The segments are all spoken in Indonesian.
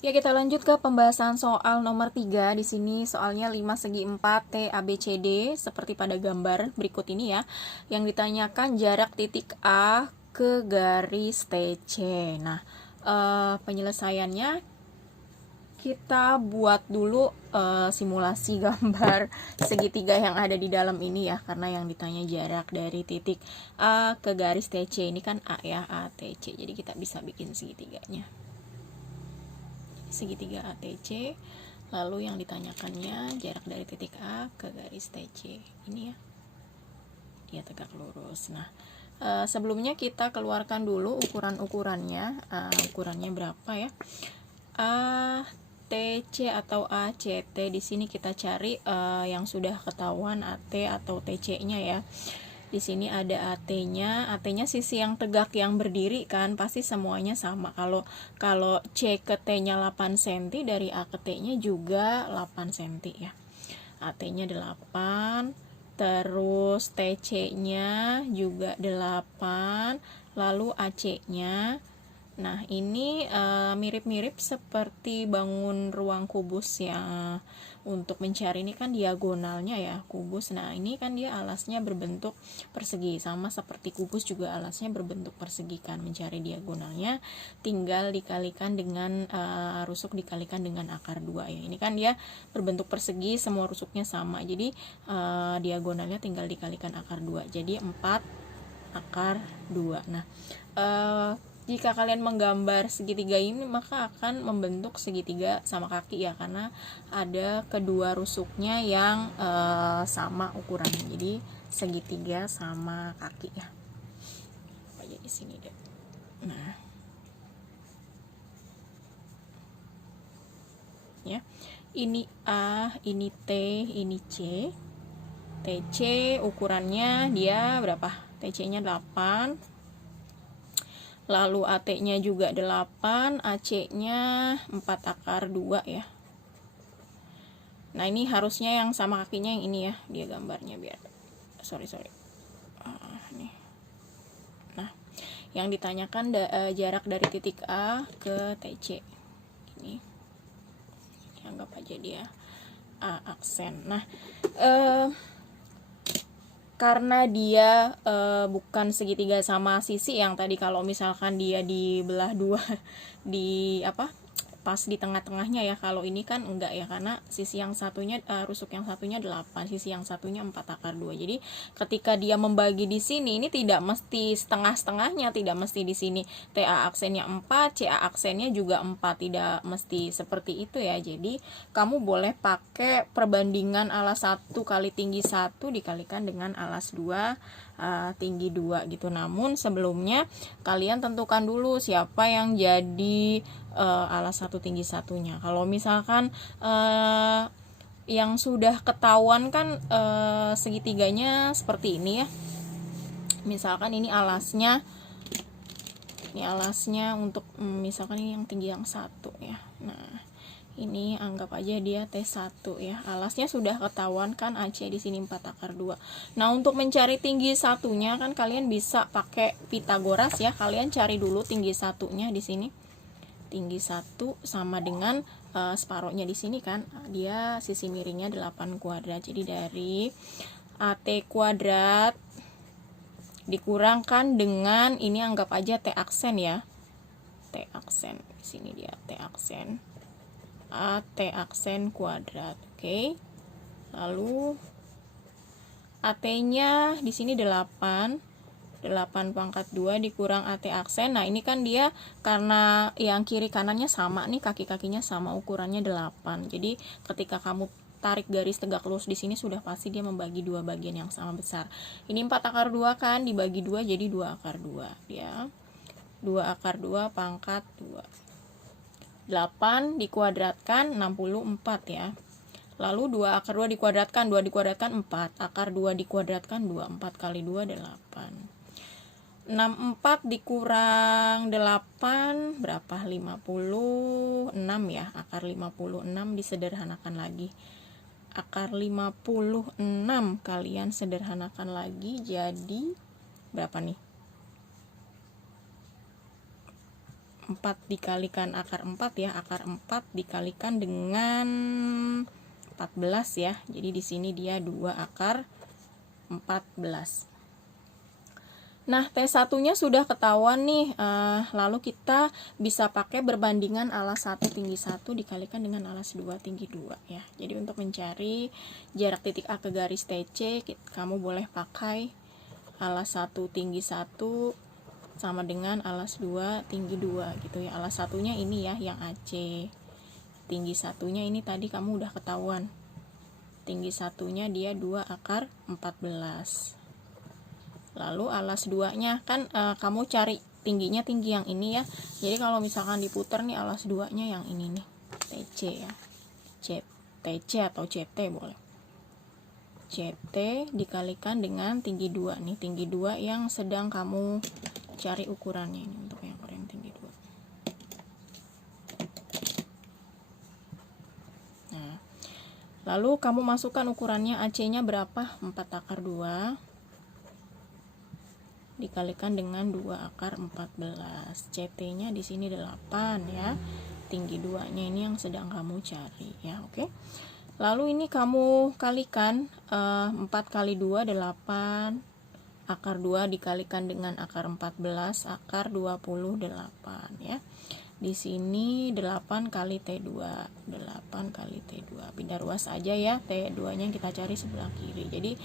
Ya, kita lanjut ke pembahasan soal nomor 3. Di sini soalnya 5 segi 4 T A B C D seperti pada gambar berikut ini ya. Yang ditanyakan jarak titik A ke garis TC. Nah, penyelesaiannya kita buat dulu simulasi gambar segitiga yang ada di dalam ini ya, karena yang ditanya jarak dari titik A ke garis TC. Ini kan A ya, ATC. Jadi kita bisa bikin segitiganya. Segitiga ATC, lalu yang ditanyakannya jarak dari titik A ke garis TC. Ini ya, dia tegak lurus. Nah, sebelumnya kita keluarkan dulu ukurannya. Ukurannya berapa ya? ATC atau ACT. Di sini kita cari yang sudah ketahuan AT atau TC-nya ya. Di sini ada AT-nya. AT-nya sisi yang tegak yang berdiri kan, pasti semuanya sama. Kalau C ke T-nya 8 cm, dari A ke T-nya juga 8 cm ya. AT-nya 8, terus TC-nya juga 8, lalu AC-nya. Nah, ini mirip-mirip seperti bangun ruang kubus ya. Untuk mencari ini kan diagonalnya ya, kubus. Nah, ini kan dia alasnya berbentuk persegi, sama seperti kubus juga alasnya berbentuk persegi kan. Mencari diagonalnya tinggal dikalikan dengan rusuk dikalikan dengan akar 2 ya. Ini kan dia berbentuk persegi, semua rusuknya sama. Jadi diagonalnya tinggal dikalikan akar 2. Jadi 4 akar 2. Nah, jika kalian menggambar segitiga ini, maka akan membentuk segitiga sama kaki ya, karena ada kedua rusuknya yang sama ukurannya. Jadi segitiga sama kaki ya. Aja di sini deh. Nah, ya, ini A, ini T, ini C. TC ukurannya dia berapa? TC-nya 8. Lalu AT-nya juga 8, AC-nya 4 akar 2 ya. Nah, ini harusnya yang sama kakinya yang ini ya, dia gambarnya biar sorry. Nih. Nah, yang ditanyakan jarak dari titik A ke TC. Ini anggap aja dia A aksen. Nah, karena dia bukan segitiga sama sisi yang tadi, kalau misalkan dia dibelah dua di pas di tengah-tengahnya ya. Kalau ini kan enggak ya, karena sisi yang satunya rusuk yang satunya 8, sisi yang satunya 4 akar 2. Jadi ketika dia membagi di sini, ini tidak mesti setengah-setengahnya, tidak mesti di sini TA aksennya 4, CA aksennya juga 4, tidak mesti seperti itu ya. Jadi kamu boleh pakai perbandingan alas 1 kali tinggi 1 dikalikan dengan alas 2 tinggi 2 gitu. Namun sebelumnya kalian tentukan dulu siapa yang jadi alas 1 tinggi 1-nya. Kalau misalkan yang sudah ketahuan kan segitiganya seperti ini ya. Misalkan ini alasnya untuk misalkan ini yang tinggi yang 1 ya. Nah, ini anggap aja dia T1 ya. Alasnya sudah ketahuan kan, AC di sini 4 akar 2. Nah, untuk mencari tinggi satunya kan kalian bisa pakai Pitagoras ya. Kalian cari dulu tinggi satunya di sini. Tinggi 1 sama dengan separohnya di sini kan. Dia sisi miringnya 8 kuadrat. Jadi dari AT kuadrat dikurangkan dengan ini anggap aja T aksen ya. T aksen. Di sini dia T aksen. AT aksen kuadrat. Oke. Lalu AT-nya di sini 8 pangkat 2 dikurang AT aksen. Nah, ini kan dia karena yang kiri kanannya sama nih, kaki-kakinya sama, ukurannya 8. Jadi ketika kamu tarik garis tegak lurus di sini sudah pasti dia membagi dua bagian yang sama besar. Ini 4 akar 2 kan, dibagi 2 jadi 2 akar 2. Dia 2 akar 2 pangkat 2. 8 dikuadratkan 64 ya. Lalu 2 akar 2 dikuadratkan 4. Akar 2 dikuadratkan 2. 4 kali 2 8. 64 dikurang 8 berapa? 56 ya. Akar 56 disederhanakan lagi. Akar 56 kalian sederhanakan lagi jadi berapa nih? 4 dikalikan akar 4 ya. Akar 4 dikalikan dengan 14 ya. Jadi di sini dia 2 akar 14. Nah, T1-nya sudah ketahuan nih. Lalu kita bisa pakai perbandingan alas 1 tinggi 1 dikalikan dengan alas 2 tinggi 2 ya. Jadi untuk mencari jarak titik A ke garis TC, kamu boleh pakai alas 1 tinggi 1 sama dengan alas 2 tinggi 2 gitu ya. Alas satunya ini ya yang AC. Tinggi satunya ini tadi kamu udah ketahuan. Tinggi satunya dia 2 akar 14. Lalu alas 2-nya kan kamu cari tingginya tinggi yang ini ya. Jadi kalau misalkan diputar nih alas 2-nya yang ini nih, TC ya. TC atau CT boleh. CT dikalikan dengan tinggi 2 nih, tinggi 2 yang sedang kamu cari ukurannya ini untuk yang tinggi 2. Nah, lalu kamu masukkan ukurannya, AC-nya berapa? 4 akar 2 dikalikan dengan 2 akar 14. CT-nya di sini 8 ya. Tinggi 2-nya ini yang sedang kamu cari ya, oke. Lalu ini kamu kalikan 4 kali 2 8. Akar 2 dikalikan dengan akar 14, akar 28 ya. Di sini 8 kali T2, 8 kali T2. Pindah ruas aja ya, T2-nya kita cari sebelah kiri. Jadi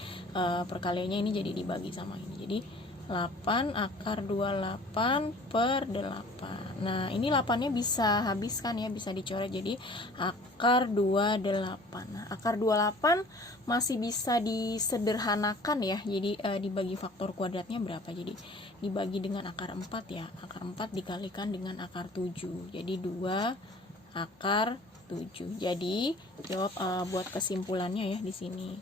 perkaliannya ini jadi dibagi sama ini. Jadi 8 akar 28 per 8. Nah, ini 8-nya bisa habiskan ya, bisa dicoret jadi akar 28. Nah, akar 28 masih bisa disederhanakan ya. Jadi dibagi faktor kuadratnya berapa? Jadi dibagi dengan akar 4 ya. Akar 4 dikalikan dengan akar 7. Jadi 2 akar 7. Jadi jawab buat kesimpulannya ya di sini.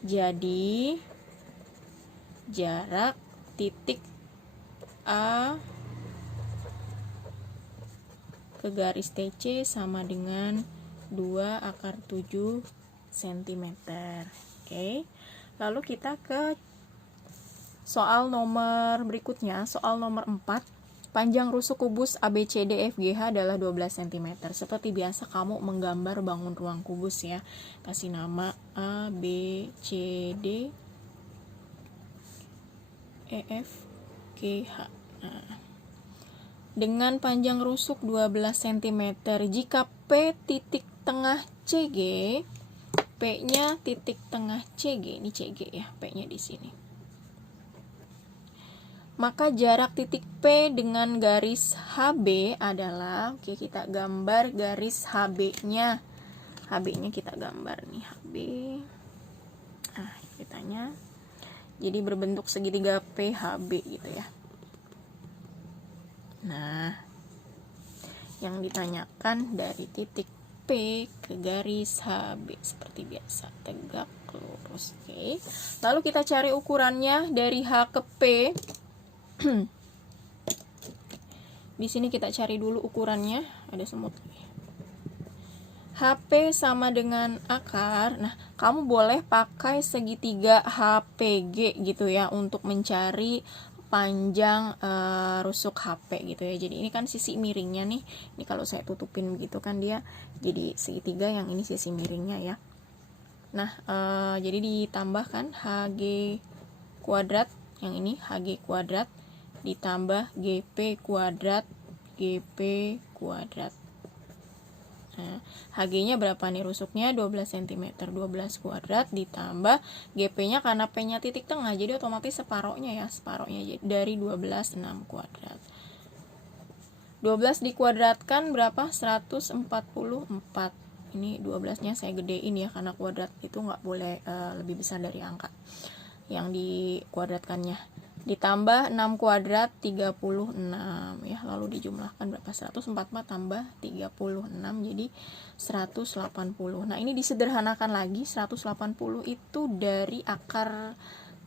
Jadi jarak titik A ke garis TC sama dengan 2 akar 7 cm. Oke. Lalu kita ke soal nomor berikutnya, soal nomor 4. Panjang rusuk kubus ABCDFGH adalah 12 cm. Seperti biasa kamu menggambar bangun ruang kubus ya. Kasih nama ABCD EFGH. Nah, dengan panjang rusuk 12 cm, jika P titik tengah CG, P-nya titik tengah CG, ini CG ya, P-nya di sini. Maka jarak titik P dengan garis HB adalah, oke, kita gambar garis HB-nya. HB-nya kita gambar nih, HB. Nah, kitanya jadi berbentuk segitiga PHB gitu ya. Nah, yang ditanyakan dari titik P ke garis HB seperti biasa, tegak lurus. Oke. Lalu kita cari ukurannya dari H ke P. Di sini kita cari dulu ukurannya, ada semut. HP sama dengan akar. Nah, kamu boleh pakai segitiga HPG gitu ya untuk mencari panjang rusuk HP gitu ya. Jadi ini kan sisi miringnya nih. Ini kalau saya tutupin begitu kan dia jadi segitiga, yang ini sisi miringnya ya. Nah, jadi ditambahkan HG kuadrat, yang ini HG kuadrat ditambah GP kuadrat Nah, HG-nya berapa nih rusuknya? 12 cm. 12 kuadrat ditambah GP-nya karena P-nya titik tengah, jadi otomatis separohnya ya. Separohnya dari 12, 6 kuadrat. 12 dikuadratkan berapa? 144. Ini 12-nya saya gedein ya, karena kuadrat itu nggak boleh lebih besar dari angka yang dikuadratkannya. Ditambah 6 kuadrat 36 ya, lalu dijumlahkan berapa? 144 tambah 36 jadi 180. Nah, ini disederhanakan lagi, 180 itu dari akar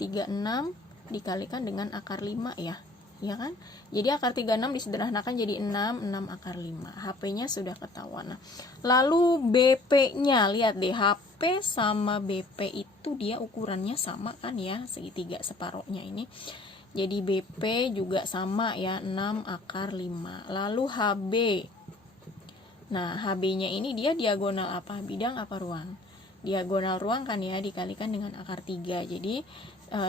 36 dikalikan dengan akar 5 ya. Ya kan? Jadi akar 36 disederhanakan jadi 6 akar 5. HP-nya sudah ketahuan. Nah, lalu BP-nya, lihat deh, HP sama BP itu dia ukurannya sama kan ya, segitiga separohnya ini. Jadi BP juga sama ya, 6 akar 5. Lalu HB. Nah, HB-nya ini dia diagonal apa? Bidang apa ruang? Diagonal ruang kan ya, dikalikan dengan akar 3. Jadi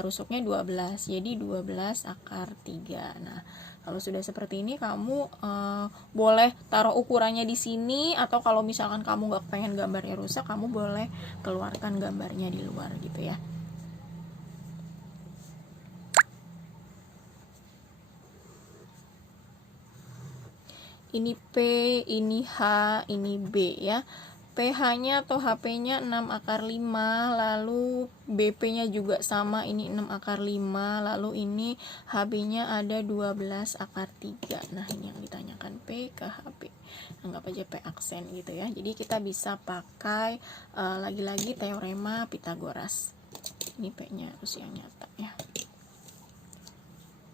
rusuknya 12. Jadi 12 akar 3. Nah, kalau sudah seperti ini kamu boleh taruh ukurannya di sini, atau kalau misalkan kamu nggak pengen gambarnya rusak, kamu boleh keluarkan gambarnya di luar gitu ya. Ini P, ini H, ini B ya. PH-nya atau HP-nya 6 akar 5, lalu BP-nya juga sama, ini 6 akar 5, lalu ini HB-nya ada 12 akar 3. Nah, ini yang ditanyakan P ke HB. Anggap aja P aksen gitu ya. Jadi kita bisa pakai lagi-lagi teorema Pythagoras. Ini P-nya harus yang nyata ya.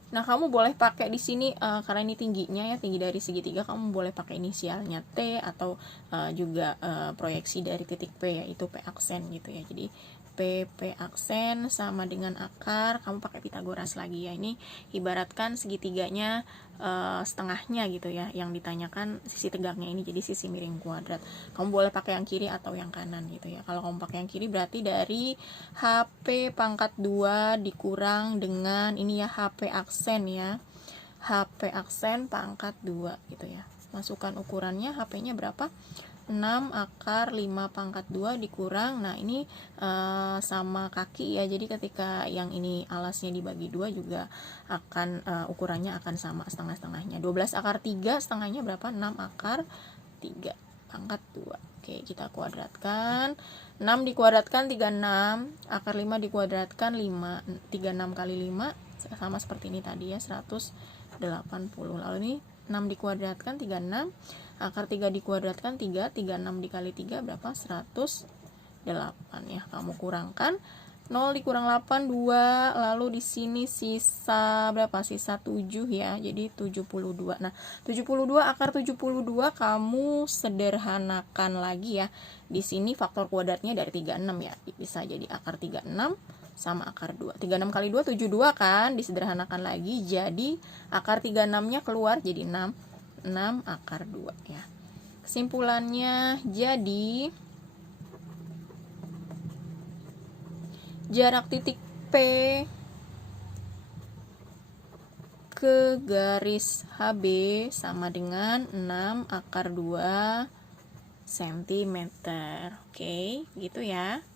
Nah, kamu boleh pakai di sini karena ini tingginya ya, tinggi dari segitiga, kamu boleh pakai inisialnya T, atau juga proyeksi dari titik P, yaitu P aksen gitu ya. Jadi P aksen sama dengan akar, kamu pakai Pythagoras lagi ya. Ini ibaratkan segitiganya setengahnya gitu ya, yang ditanyakan sisi tegaknya ini, jadi sisi miring kuadrat. Kamu boleh pakai yang kiri atau yang kanan gitu ya. Kalau kamu pakai yang kiri berarti dari HP pangkat 2 dikurang dengan ini ya, HP aksen ya, HP aksen pangkat 2 gitu ya. Masukkan ukurannya, HP-nya berapa? 6 akar 5 pangkat 2 dikurang, nah ini sama kaki ya, jadi ketika yang ini alasnya dibagi 2 juga akan ukurannya akan sama setengah-setengahnya. 12 akar 3 setengahnya berapa? 6 akar 3 pangkat 2. Oke, kita kuadratkan. 6 dikuadratkan 36, akar 5 dikuadratkan 5, 36 kali 5 sama seperti ini tadi ya, 180. Lalu ini 6 dikuadratkan 36, akar 3 dikuadratkan 3, 36 dikali 3 berapa? 108 ya. Kamu kurangkan 0 dikurang 8 2, lalu di sini sisa berapa? Sisa 7 ya. Jadi 72. Nah, 72 akar 72 kamu sederhanakan lagi ya. Di sini faktor kuadratnya dari 36 ya. Bisa jadi akar 36 sama akar 2. 36 kali 2 72 kan, disederhanakan lagi jadi akar 36-nya keluar jadi 6 akar 2 ya. Kesimpulannya jadi jarak titik P ke garis HB sama dengan 6 akar 2 cm. Oke, gitu ya.